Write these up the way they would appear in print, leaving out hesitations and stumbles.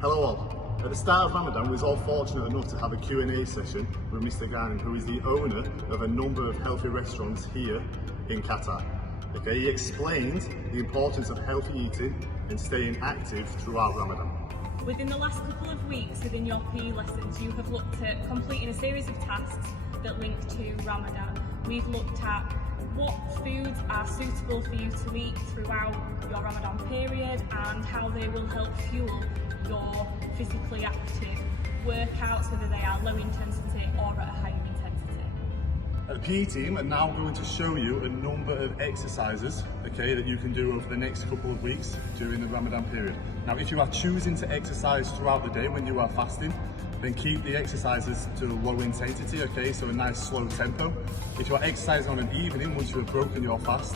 Hello all. At the start of Ramadan, we was all fortunate enough to have a Q&A session with Mr. Ghanem, who is the owner of a number of healthy restaurants here in Qatar. Okay, he explained the importance of healthy eating and staying active throughout Ramadan. Within the last couple of weeks within your PE lessons, you have looked at completing a series of tasks that link to Ramadan. We've looked at what foods are suitable for you to eat throughout your Ramadan period and how they will help fuel your physically active workouts, whether they are low intensity or at a higher intensity. The PE team are now going to show you a number of exercises, okay, that you can do over the next couple of weeks during the Ramadan period. Now, if you are choosing to exercise throughout the day when you are fasting, then keep the exercises to low intensity, okay, so a nice slow tempo. If you are exercising on an evening once you have broken your fast,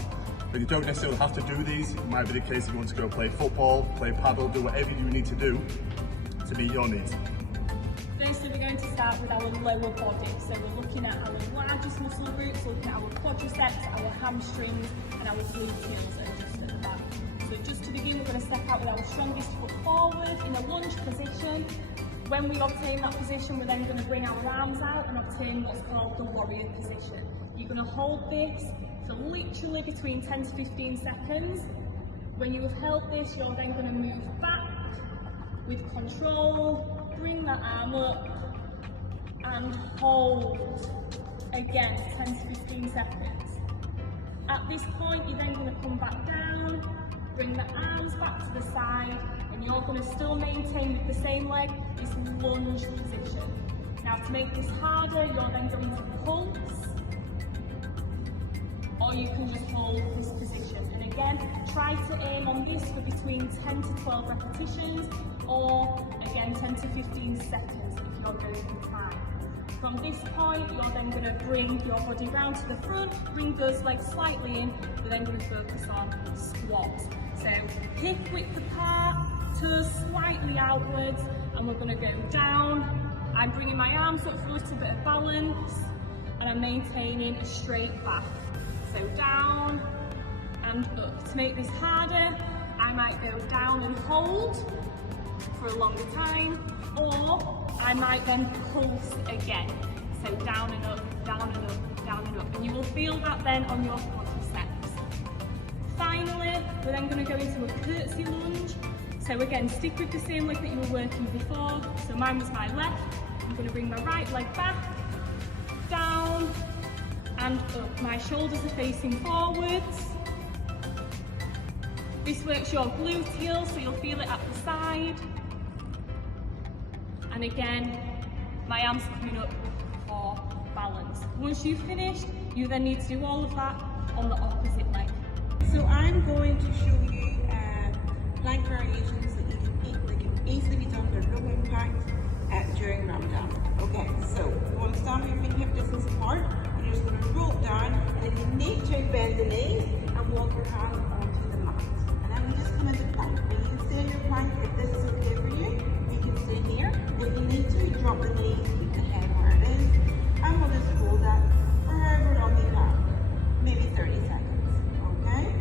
then you don't necessarily have to do these. It might be the case if you want to go play football, play paddle, do whatever you need to do to meet your needs. Firstly, we're going to start with our lower body. So we're looking at our largest muscle groups, looking at our quadriceps, our hamstrings and our gluteals are just at the back. So just to begin, we're going to step out with our strongest foot forward in a lunge position. When we obtain that position, we're then going to bring our arms out and obtain what's called the warrior position. You're going to hold this for literally between 10 to 15 seconds. When you have held this, you're then going to move back with control, bring that arm up and hold again 10 to 15 seconds. At this point, you're then going to come back down, bring the arms back to the side, and you're going to still maintain with the same leg this lunge position. Now, to make this harder, you're then going to pulse, or you can just hold this position. And again, try to aim on this for between 10 to 12 repetitions, or again 10 to 15 seconds if you're going through time. From this point, you're then going to bring your body round to the front, bring those legs slightly in. We're then going to focus on squats. So hip width apart, toes slightly outwards, and we're going to go down. I'm bringing my arms up for a little bit of balance, and I'm maintaining a straight back. So down and up. To make this harder, I might go down and hold for a longer time, or I might then pulse again. So down and up, down and up, down and up. And you will feel that then on your quadriceps. Finally, we're then going to go into a curtsy lunge. So again, stick with the same leg that you were working before. So mine was my left. I'm going to bring my right leg back, down and up. My shoulders are facing forwards. This works your gluteals, so you'll feel it at the side. And again, my arms coming up for balance. Once you've finished, you then need to do all of that on the opposite leg. So I'm going to show you plank variations that can easily be done with low impact during Ramadan. Okay, so you want to stand with your feet hip distance apart. You're just going to roll down, and if you need to, bend the knees and walk your hands onto the mat. And then we just come into plank. Now you can stay in your plank if this is okay for you. You can stay here. If you need to, drop the knees, keep the head where it is, and we'll just hold that for however long you can, maybe 30 seconds. Okay?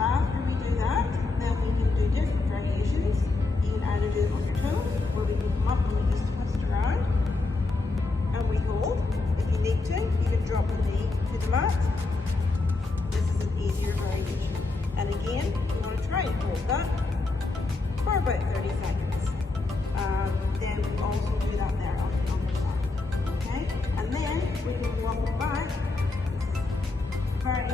After we do that, then we can do different variations. You can either do it on your toes, or we can come up and we just twist around, and we hold. If you need to, you can drop the knee to the mat. This is an easier variation. And again, you want to try and hold that for about 30 seconds. Then we also do that there on the other side. Okay? And then we can walk back. Very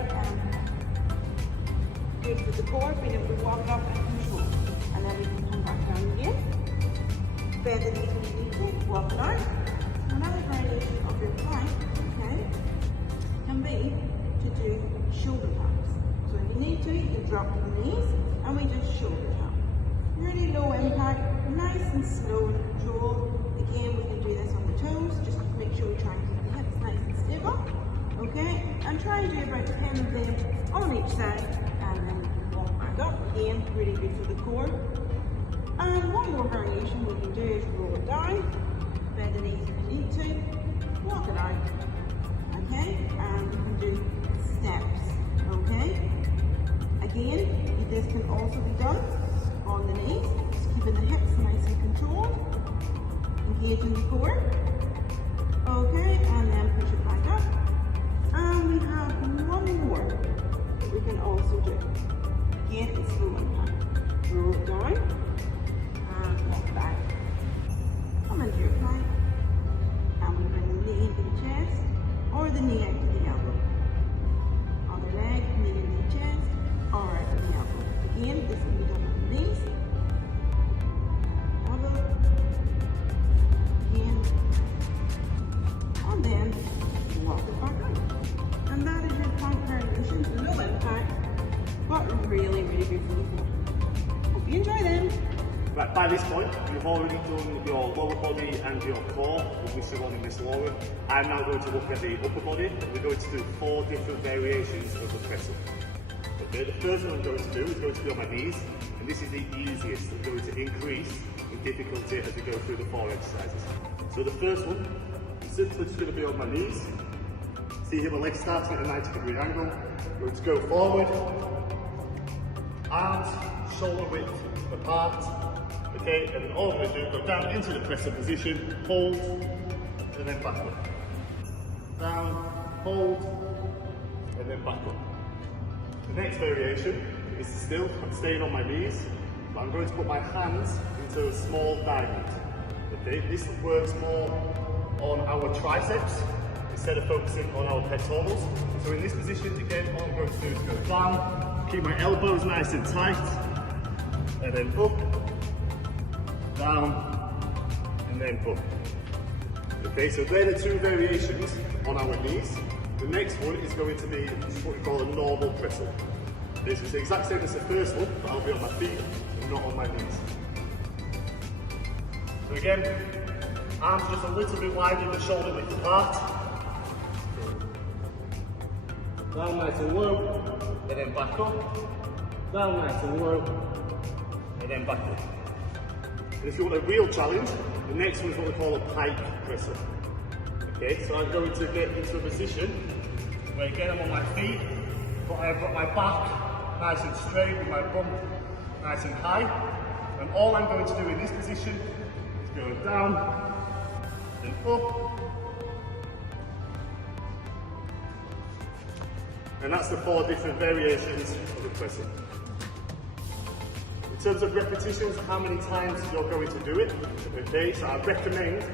good for the core, being able to walk up and control. And then we can come back down again. Bend the knees when you need to, walk it out. Another variation of your plank, okay, can be to do shoulder taps. So if you need to, you can drop the knees and we just shoulder tap. Really low impact, nice and slow and controlled. Again, we can do this on the toes, just make sure we try and keep the hips nice and stable, okay? And try and do about 10 of them on each side, and then walk back up. Again, really good for the core. And one more variation we can do is roll it down, bend the knees if you need to, walk it out, okay? And we can do steps, okay? Again, this can also be done on the knees, just keeping the hips nice and controlled. Engage in the core. Okay, and then push it back up. And we have one more that we can also do. Again, it's slow impact. Roll it down and walk back. Come into your plank. And we bring the knee into the chest or the knee out to the elbow. Other leg, knee into the chest or out to the elbow. Again, this can be done on the knees. Elbow. Again. And then walk it back out. And that is your plank variation. Low impact, but really, really good for the core. Hope you enjoy them. Right, by this point, you've already done your lower body and your core, with Mr. Ron and Miss Laura. I'm now going to look at the upper body. We're going to do 4 different variations of the press up. Okay, the first one I'm going to do is going to be on my knees, and this is the easiest. I'm going to increase in difficulty as we go through the 4 exercises. So the first one, simply just going to be on my knees. See here my legs starting at a 90-degree angle. I'm going to go forward, arms shoulder width apart. Okay, and then all I'm going to do, go down into the press up position, hold, and then back up. Down, hold, and then back up. The next variation is still, I'm staying on my knees, but I'm going to put my hands into a small diamond. Okay, this works more on our triceps instead of focusing on our pectorals. So in this position, again, all I'm going to do is go down, keep my elbows nice and tight, and then up, down, and then up. Okay, so they're the 2 variations on our knees. The next one is going to be what we call a normal press up. This is the exact same as the first one, but I'll be on my feet and not on my knees. So again, arms just a little bit wide in the shoulder width apart. Down nice and low, and then back up. Down nice and low, and then back up. And if you want a real challenge, the next one is what we call a pike press up. Okay, so I'm going to get into a position where again I'm on my feet, but I've got my back nice and straight with my bum nice and high. And all I'm going to do in this position is go down and up. And that's the 4 different variations of the press up. In terms of repetitions, how many times you're going to do it per day, so I recommend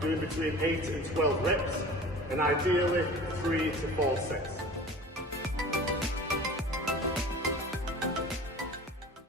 doing between 8 and 12 reps, and ideally 3 to 4 sets.